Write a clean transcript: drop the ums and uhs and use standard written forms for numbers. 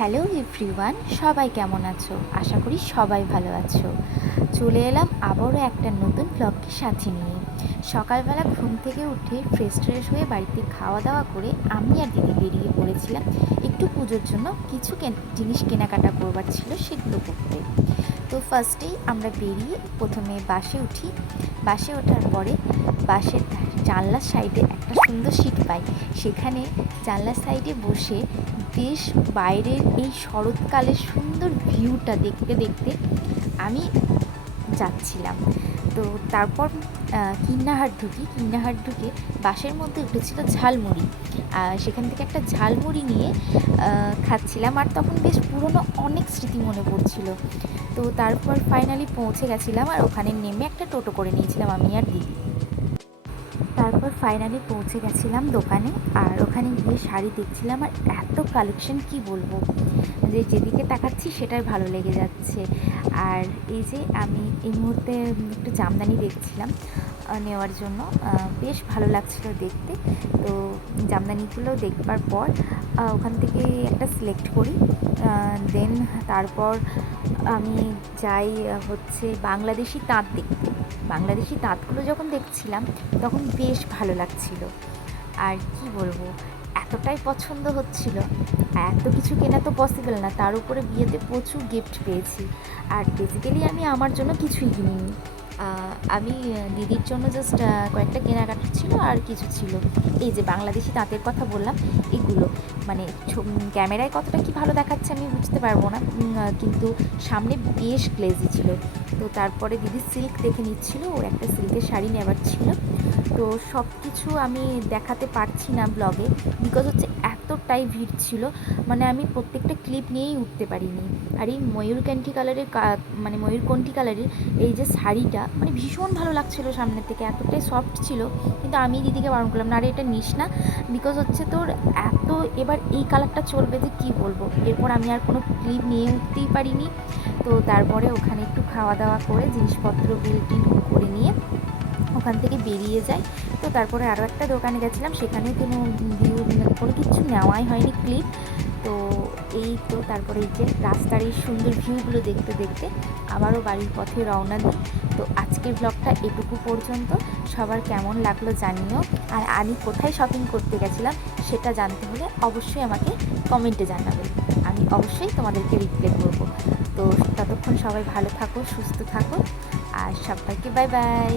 Hello everyone, সবাই কেমন আছো? আশা করি সবাই ভালো আছো। চলে এলাম আবারও একটা নতুন ব্লগকে সাথে নিয়ে। সকালবেলা ঘুম থেকে উঠে ফ্রেশ হয়ে বাড়িতে খাওয়া দাওয়া করে আমি আর দিদি বেরিয়ে পড়েছিলাম একটু পুজোর জন্য কিছু জিনিস কেনাকাটা করবার ছিল, সেগুলো করতে। তো ফার্স্টেই আমরা বেরিয়ে প্রথমে বাসে উঠি। বাসে ওঠার পরে বাসের জানলার সাইডে একটা সুন্দর সিট পাই। সেখানে জানলার সাইডে বসে বেশ বাইরের এই শরৎকালের সুন্দর ভিউটা দেখতে দেখতে আমি যাচ্ছিলাম। তো তারপর কিন্নাহাট ঢুকে বাসের মধ্যে উঠেছিল ঝালমুড়ি। সেখান থেকে একটা ঝালমুড়ি নিয়ে খাচ্ছিলাম, আর তখন বেশ পুরনো অনেক স্মৃতি মনে পড়ছিল। তো তারপর ফাইনালি পৌঁছে গেছিলাম, আর ওখানে নেমে একটা টোটো করে নিয়েছিলাম আমি আর দিদি। তারপর ফাইনালি পৌঁছে গেছিলাম দোকানে, আর ওখানে গিয়ে শাড়ি দেখছিলাম, আর এত কালেকশন কি বলবো, যে যেদিকে তাকাচ্ছি সেটাই ভালো লেগে যাচ্ছে। আর এই যে আমি এই মুহূর্তে একটু জামদানি দেখছিলাম নেওয়ার জন্য, বেশ ভালো লাগছিল দেখতে। তো জামদানিগুলো দেখবার পর ওখান থেকে একটা সিলেক্ট করি। দেন তারপর আমি যাই হচ্ছে বাংলাদেশি তাঁত দেখতে। বাংলাদেশি তাঁতগুলো যখন দেখছিলাম তখন বেশ ভালো লাগছিল। আর কি বলবো, এতটাই পছন্দ হচ্ছিল। এত কিছু কেনা তো পসিবল না, তার উপরে বিয়েতে প্রচুর গিফট পেয়েছি। আর বেসিক্যালি আমি আমার জন্য কিছুই কিনিনি, আমি দিদির জন্য জাস্ট কয়েকটা কেনাকাটা ছিল, আর কিছু ছিল এই যে বাংলাদেশি তাঁতের কথা বললাম, এগুলো মানে ক্যামেরায় কতটা কি ভালো দেখাচ্ছে আমি বুঝতে পারবো না, কিন্তু সামনে বেশ গ্লেজি ছিল। তো তারপরে দিদি সিল্ক দেখে নিচ্ছিল, ওর একটা সিল্কের শাড়ি নেওয়ার ছিল। তো সব কিছু আমি দেখাতে পারছি না ব্লগে, বিকজ হচ্ছে এতটাই ভিড় ছিল, মানে আমি প্রত্যেকটা ক্লিপ নিয়েই উঠতে পারিনি। আর এই ময়ূরকণ্ঠী কালারের এই যে শাড়িটা মানে ভীষণ ভালো লাগছিলো সামনের থেকে, এতটাই সফট ছিল। কিন্তু আমি দিদিকে বারণ করলাম, না আরে এটা নিস না, বিকজ হচ্ছে তোর এত এবার এই কালারটা চলবে যে কী বলবো। এরপর আমি আর কোনো ক্লিপ নিয়ে উঠতেই পারিনি। তো তারপরে ওখানে একটু খাওয়া দাওয়া করে জিনিসপত্র বিল টিল করে নিয়ে ওখান থেকে বেরিয়ে যাই। তো তারপরে আরও একটা দোকানে গেছিলাম, সেখানে কোনো কিছু নেওয়াই হয়নি ক্লিপ। তো এই তো তারপরে এই যে রাস্তার এই সুন্দর ভিউগুলো দেখতে দেখতে আবারও বাড়ির পথে রওনা দিই। তো আজকের ব্লগটা এটুকু পর্যন্ত। সবার কেমন লাগলো জানিও, আর আমি কোথায় শপিং করতে গেছিলাম সেটা জানতে হলে অবশ্যই আমাকে কমেন্টে জানাবে, আমি অবশ্যই তোমাদেরকে রিপ্লাই করবো। তো ততক্ষণ সবাই ভালো থাকো, সুস্থ থাকো, আর সবাইকে বাই বাই।